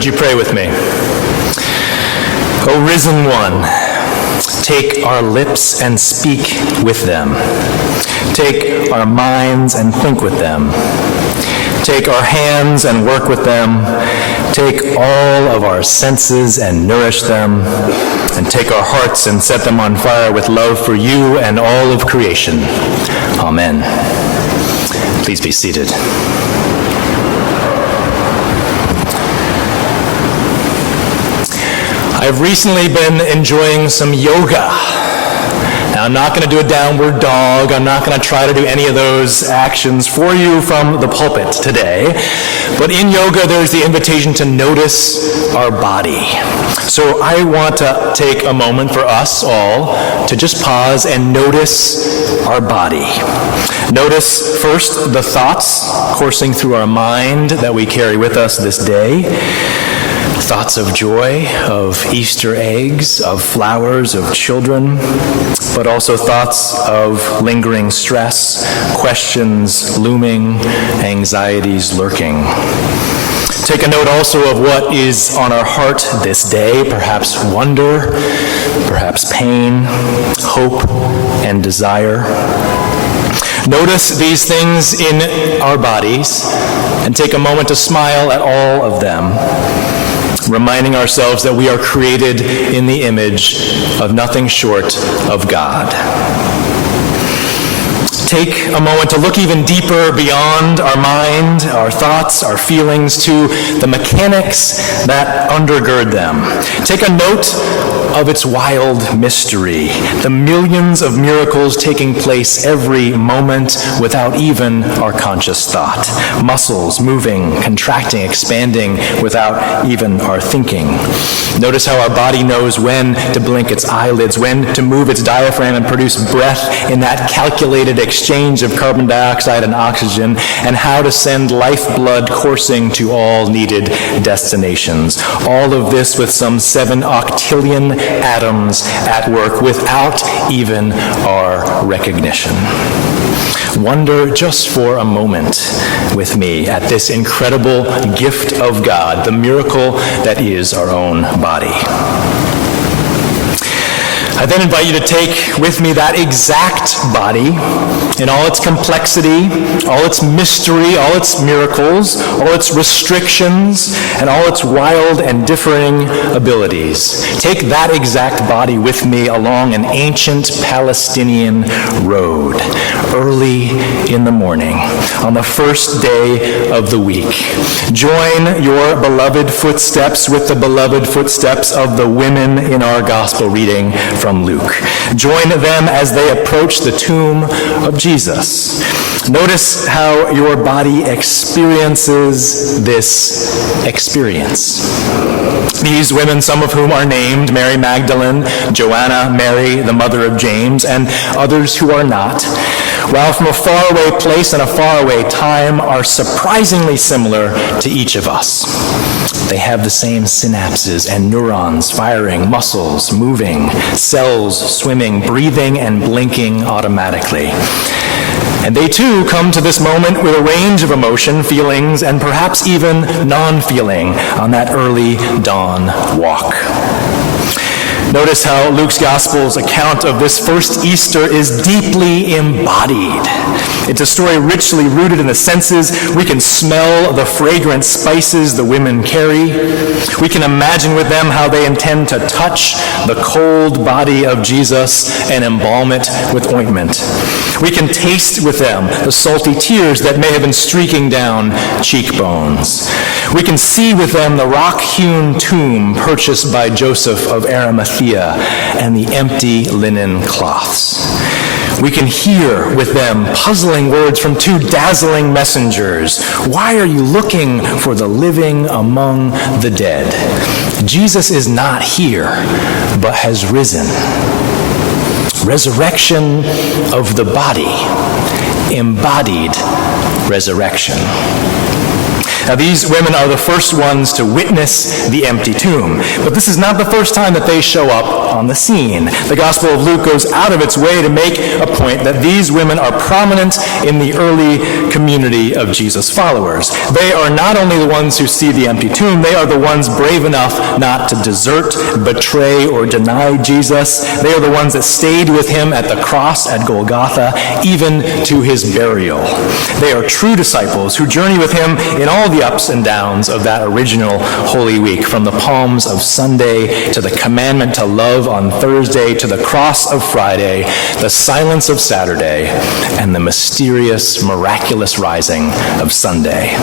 would you pray with me? O risen one, take our lips and speak with them. Take our minds and think with them. Take our hands and work with them. Take all of our senses and nourish them. And take our hearts and set them on fire with love for you and all of creation. Amen. Please be seated. I've recently been enjoying some yoga. Now, I'm not going to do a downward dog. I'm not going to try to do any of those actions for you from the pulpit today. But in yoga, there's the invitation to notice our body. So I want to take a moment for us all to just pause and notice our body. Notice first the thoughts coursing through our mind that we carry with us this day. Thoughts of joy, of Easter eggs, of flowers, of children, but also thoughts of lingering stress, questions looming, anxieties lurking. Take a note also of what is on our heart this day, perhaps wonder, perhaps pain, hope, and desire. Notice these things in our bodies and take a moment to smile at all of them, reminding ourselves that we are created in the image of nothing short of God. Take a moment to look even deeper beyond our mind, our thoughts, our feelings, to the mechanics that undergird them. Take a note of its wild mystery, the millions of miracles taking place every moment without even our conscious thought. Muscles moving, contracting, expanding without even our thinking. Notice how our body knows when to blink its eyelids, when to move its diaphragm and produce breath in that calculated exchange of carbon dioxide and oxygen, and how to send lifeblood coursing to all needed destinations. All of this with some 7 octillion atoms at work without even our recognition. Wonder just for a moment with me at this incredible gift of God, the miracle that is our own body. I then invite you to take with me that exact body in all its complexity, all its mystery, all its miracles, all its restrictions, and all its wild and differing abilities. Take that exact body with me along an ancient Palestinian road, early in the morning, on the first day of the week. Join your beloved footsteps with the beloved footsteps of the women in our gospel reading from Luke. Join them as they approach the tomb of Jesus. Notice how your body experiences this experience. These women, some of whom are named Mary Magdalene, Joanna, Mary, the mother of James, and others who are not, while from a faraway place and a faraway time, are surprisingly similar to each of us. They have the same synapses and neurons firing, muscles moving, cells swimming, breathing, and blinking automatically. And they too come to this moment with a range of emotion, feelings, and perhaps even non-feeling on that early dawn walk. Notice how Luke's Gospel's account of this first Easter is deeply embodied. It's a story richly rooted in the senses. We can smell the fragrant spices the women carry. We can imagine with them how they intend to touch the cold body of Jesus and embalm it with ointment. We can taste with them the salty tears that may have been streaking down cheekbones. We can see with them the rock-hewn tomb purchased by Joseph of Arimathea and the empty linen cloths. We can hear with them puzzling words from 2 dazzling messengers. Why are you looking for the living among the dead? Jesus is not here, but has risen. Resurrection of the body, embodied resurrection. Now, these women are the first ones to witness the empty tomb, but this is not the first time that they show up on the scene. The Gospel of Luke goes out of its way to make a point that these women are prominent in the early community of Jesus' followers. They are not only the ones who see the empty tomb, they are the ones brave enough not to desert, betray, or deny Jesus. They are the ones that stayed with him at the cross at Golgotha, even to his burial. They are true disciples who journey with him in all the ups and downs of that original Holy Week, from the palms of Sunday to the commandment to love on Thursday to the cross of Friday, the silence of Saturday, and the mysterious, miraculous rising of Sunday.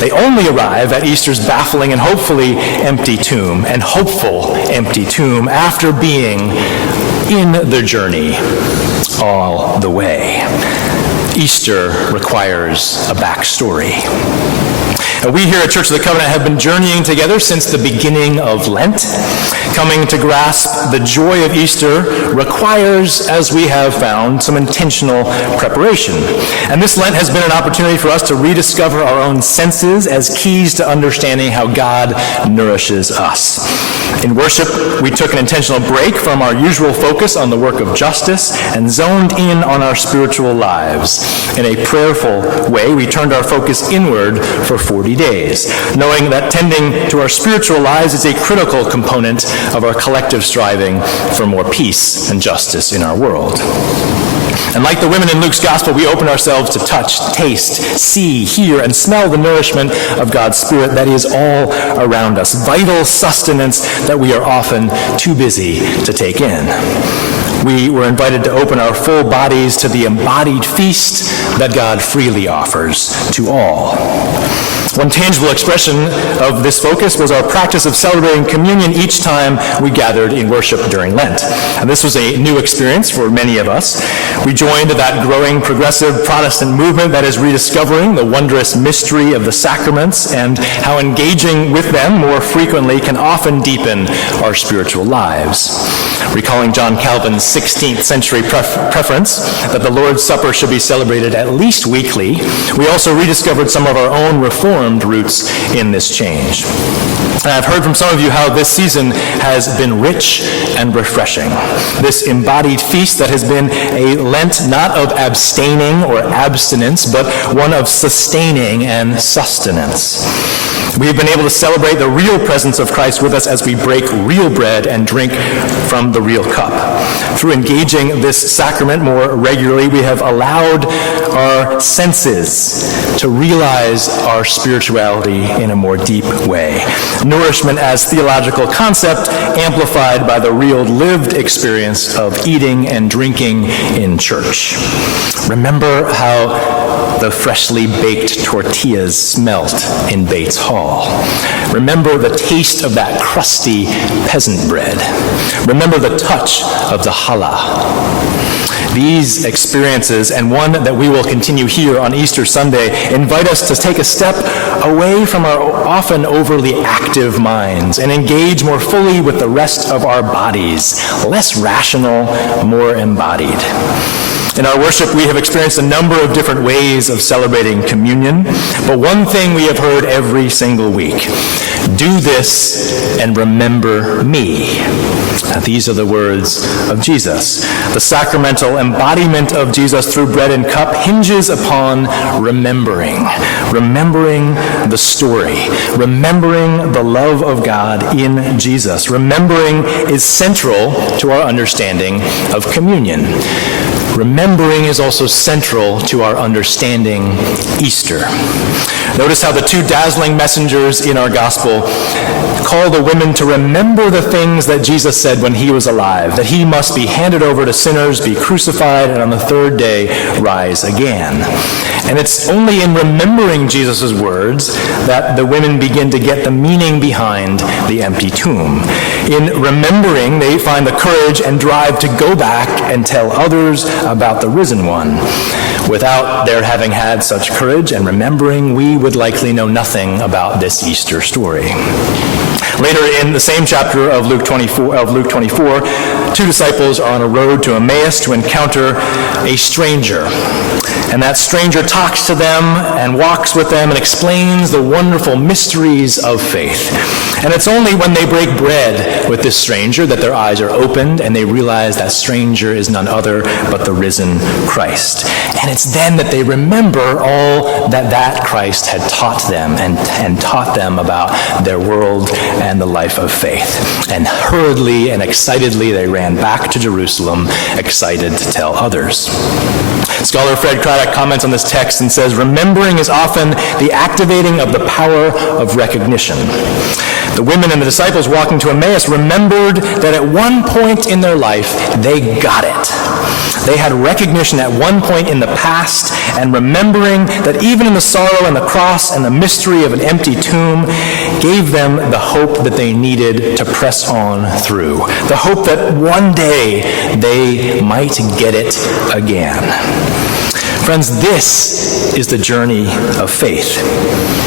They only arrive at Easter's baffling and hopefully empty tomb, and hopeful empty tomb, after being in the journey all the way. Easter requires a backstory. We here at Church of the Covenant have been journeying together since the beginning of Lent. Coming to grasp the joy of Easter requires, as we have found, some intentional preparation. And this Lent has been an opportunity for us to rediscover our own senses as keys to understanding how God nourishes us. In worship, we took an intentional break from our usual focus on the work of justice and zoned in on our spiritual lives. In a prayerful way, we turned our focus inward for 40 days, knowing that tending to our spiritual lives is a critical component of our collective striving for more peace and justice in our world. And like the women in Luke's gospel, we open ourselves to touch, taste, see, hear, and smell the nourishment of God's Spirit that is all around us, vital sustenance that we are often too busy to take in. We were invited to open our full bodies to the embodied feast that God freely offers to all. One tangible expression of this focus was our practice of celebrating communion each time we gathered in worship during Lent. And this was a new experience for many of us. We joined that growing progressive Protestant movement that is rediscovering the wondrous mystery of the sacraments and how engaging with them more frequently can often deepen our spiritual lives. Recalling John Calvin's 16th century preference that the Lord's Supper should be celebrated at least weekly, we also rediscovered some of our own Reformed roots in this change. And I've heard from some of you how this season has been rich and refreshing. This embodied feast that has been a Lent not of abstaining or abstinence, but one of sustaining and sustenance. We have been able to celebrate the real presence of Christ with us as we break real bread and drink from the real cup. Through engaging this sacrament more regularly, we have allowed our senses to realize our spirituality in a more deep way. Nourishment as theological concept amplified by the real lived experience of eating and drinking in church. Remember how the freshly baked tortillas smelt in Bates Hall. Remember the taste of that crusty peasant bread. Remember the touch of the challah. These experiences, and one that we will continue here on Easter Sunday, invite us to take a step away from our often overly active minds and engage more fully with the rest of our bodies, less rational, more embodied. In our worship, we have experienced a number of different ways of celebrating communion, but one thing we have heard every single week: do this and remember me. Now, these are the words of Jesus. The sacramental embodiment of Jesus through bread and cup hinges upon remembering the story, remembering the love of God in Jesus. Remembering is central to our understanding of communion. Remembering is also central to our understanding Easter. Notice how the two dazzling messengers in our gospel call the women to remember the things that Jesus said when he was alive, that he must be handed over to sinners, be crucified, and on the third day rise again. And it's only in remembering Jesus' words that the women begin to get the meaning behind the empty tomb. In remembering, they find the courage and drive to go back and tell others about the risen one. Without their having had such courage and remembering, we would likely know nothing about this Easter story. Later in the same chapter of Luke 24, two disciples are on a road to Emmaus to encounter a stranger. And that stranger talks to them and walks with them and explains the wonderful mysteries of faith. And it's only when they break bread with this stranger that their eyes are opened and they realize that stranger is none other but the risen Christ. And it's then that they remember all that Christ had taught them and taught them about their world and the life of faith. And hurriedly and excitedly they ran back to Jerusalem, excited to tell others. Scholar Fred Craddock comments on this text and says, remembering is often the activating of the power of recognition. The women and the disciples walking to Emmaus remembered that at one point in their life, they got it. They had recognition at one point in the past, and remembering that even in the sorrow and the cross and the mystery of an empty tomb gave them the hope that they needed to press on through. The hope that one day they might get it again. Friends, this is the journey of faith.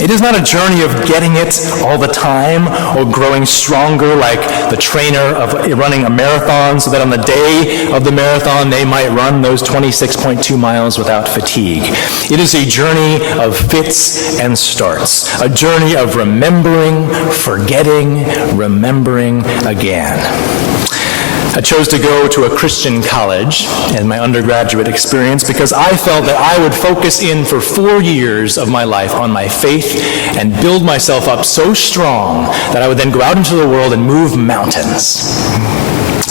It is not a journey of getting it all the time or growing stronger like the trainer of running a marathon so that on the day of the marathon they might run those 26.2 miles without fatigue. It is a journey of fits and starts, a journey of remembering, forgetting, remembering again. I chose to go to a Christian college in my undergraduate experience because I felt that I would focus in for 4 years of my life on my faith and build myself up so strong that I would then go out into the world and move mountains.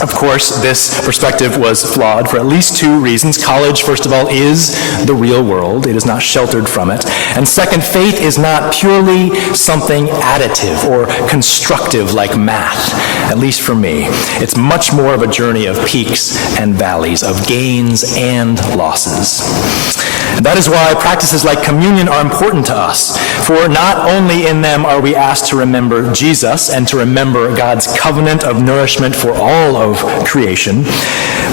Of course, this perspective was flawed for at least two reasons. College, first of all, is the real world. It is not sheltered from it. And second, faith is not purely something additive or constructive like math, at least for me. It's much more of a journey of peaks and valleys, of gains and losses. And that is why practices like communion are important to us, for not only in them are we asked to remember Jesus and to remember God's covenant of nourishment for all of creation,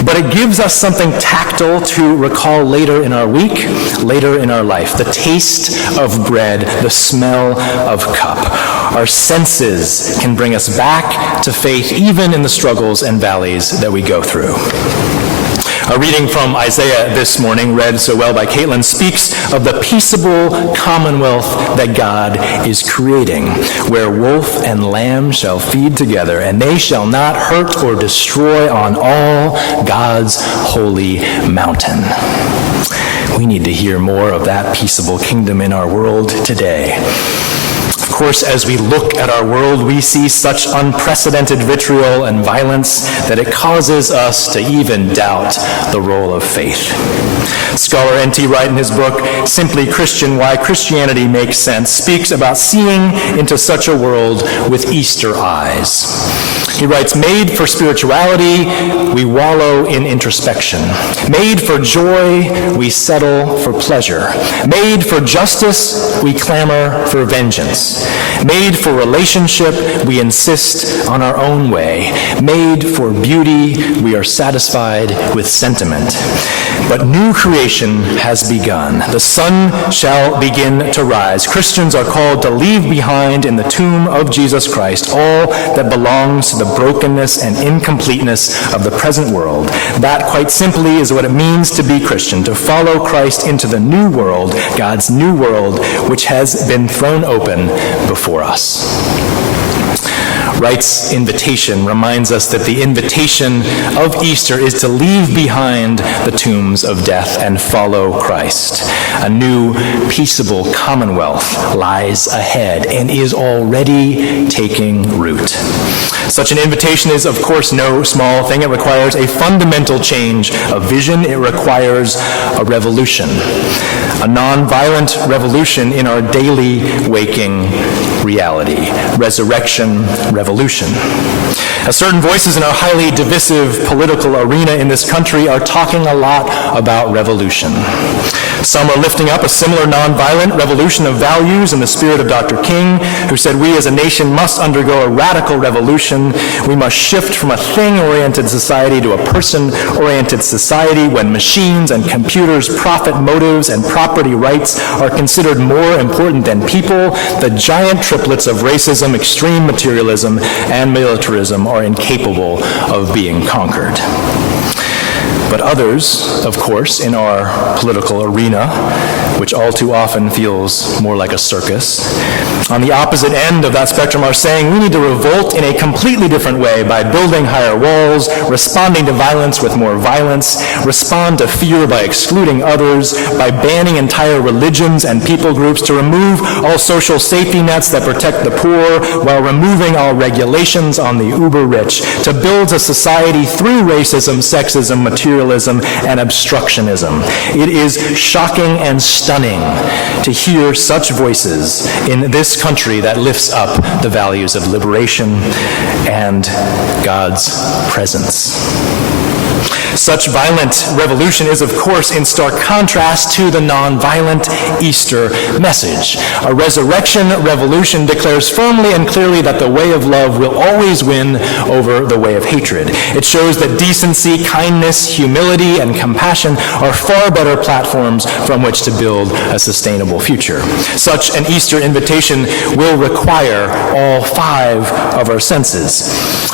but it gives us something tactile to recall later in our week, later in our life. The taste of bread, the smell of cup. Our senses can bring us back to faith even in the struggles and valleys that we go through. Our reading from Isaiah this morning, read so well by Caitlin, speaks of the peaceable commonwealth that God is creating, where wolf and lamb shall feed together, and they shall not hurt or destroy on all God's holy mountain. We need to hear more of that peaceable kingdom in our world today. Of course, as we look at our world, we see such unprecedented vitriol and violence that it causes us to even doubt the role of faith. Scholar N.T. Wright, in his book, Simply Christian, Why Christianity Makes Sense, speaks about seeing into such a world with Easter eyes. He writes, made for spirituality, we wallow in introspection. Made for joy, we settle for pleasure. Made for justice, we clamor for vengeance. Made for relationship, we insist on our own way. Made for beauty, we are satisfied with sentiment. But new creation has begun. The sun shall begin to rise. Christians are called to leave behind in the tomb of Jesus Christ all that belongs to the brokenness and incompleteness of the present world. That, quite simply, is what it means to be Christian, to follow Christ into the new world, God's new world, which has been thrown open before us. Wright's invitation reminds us that the invitation of Easter is to leave behind the tombs of death and follow Christ. A new, peaceable commonwealth lies ahead and is already taking root. Such an invitation is, of course, no small thing. It requires a fundamental change of vision. It requires a revolution, a nonviolent revolution in our daily waking reality. Resurrection revolution. Certain voices in our highly divisive political arena in this country are talking a lot about revolution. Some are lifting up a similar nonviolent revolution of values in the spirit of Dr. King, who said we as a nation must undergo a radical revolution. We must shift from a thing-oriented society to a person-oriented society when machines and computers, profit motives, and property rights are considered more important than people. The giant triplets of racism, extreme materialism, and militarism are incapable of being conquered. But others, of course, in our political arena, which all too often feels more like a circus, on the opposite end of that spectrum are saying we need to revolt in a completely different way by building higher walls, responding to violence with more violence, respond to fear by excluding others, by banning entire religions and people groups, to remove all social safety nets that protect the poor while removing all regulations on the uber-rich, to build a society through racism, sexism, materialism, and obstructionism. It is shocking and stunning to hear such voices in this country that lifts up the values of liberation and God's presence. Such violent revolution is, of course, in stark contrast to the nonviolent Easter message. A resurrection revolution declares firmly and clearly that the way of love will always win over the way of hatred. It shows that decency, kindness, humility, and compassion are far better platforms from which to build a sustainable future. Such an Easter invitation will require all 5 of our senses,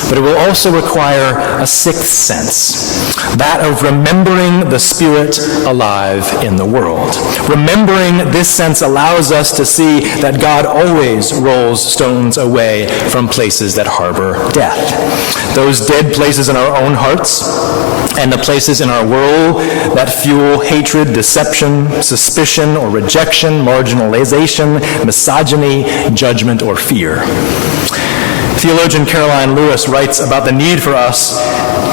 but it will also require a 6th sense, that of remembering the Spirit alive in the world. Remembering this sense allows us to see that God always rolls stones away from places that harbor death. Those dead places in our own hearts and the places in our world that fuel hatred, deception, suspicion, or rejection, marginalization, misogyny, judgment, or fear. Theologian Caroline Lewis writes about the need for us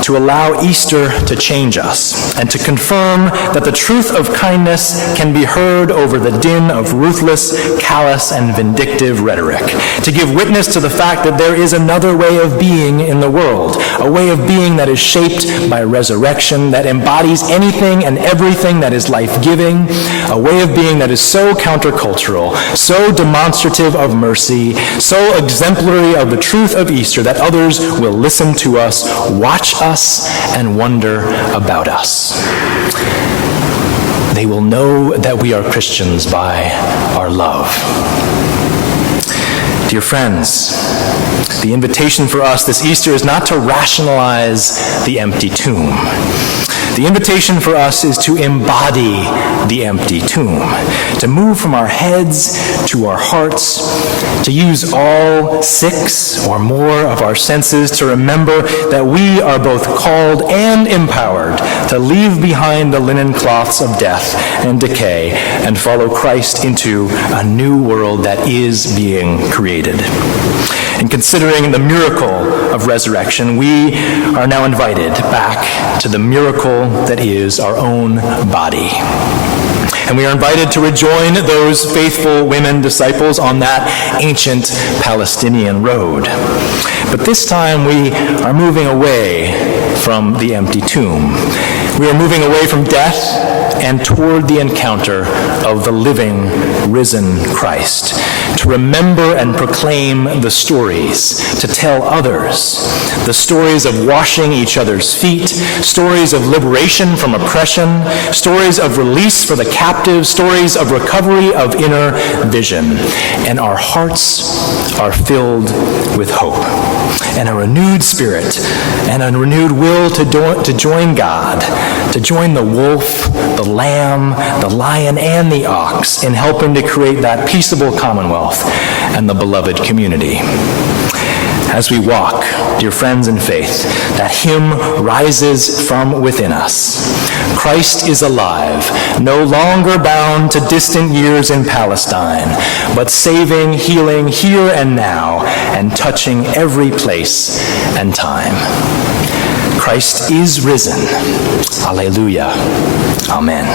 to allow Easter to change us and to confirm that the truth of kindness can be heard over the din of ruthless, callous, and vindictive rhetoric, to give witness to the fact that there is another way of being in the world, a way of being that is shaped by resurrection, that embodies anything and everything that is life-giving, a way of being that is so countercultural, so demonstrative of mercy, so exemplary of the truth of Easter that others will listen to us, watch us, and wonder about us. They will know that we are Christians by our love. Dear friends, the invitation for us this Easter is not to rationalize the empty tomb. The invitation for us is to embody the empty tomb, to move from our heads to our hearts, to use all 6 or more of our senses to remember that we are both called and empowered to leave behind the linen cloths of death and decay and follow Christ into a new world that is being created. In considering the miracle of resurrection, we are now invited back to the miracle that is our own body. And we are invited to rejoin those faithful women disciples on that ancient Palestinian road. But this time we are moving away from the empty tomb. We are moving away from death and toward the encounter of the living, risen Christ, to remember and proclaim the stories, to tell others, the stories of washing each other's feet, stories of liberation from oppression, stories of release for the captive, stories of recovery of inner vision. And our hearts are filled with hope and a renewed spirit and a renewed will to join God, to join the wolf, the lamb, the lion, and the ox in helping to create that peaceable commonwealth and the beloved community. As we walk, dear friends in faith, that hymn rises from within us. Christ is alive, no longer bound to distant years in Palestine, but saving, healing here and now, and touching every place and time. Christ is risen. Alleluia. Amen.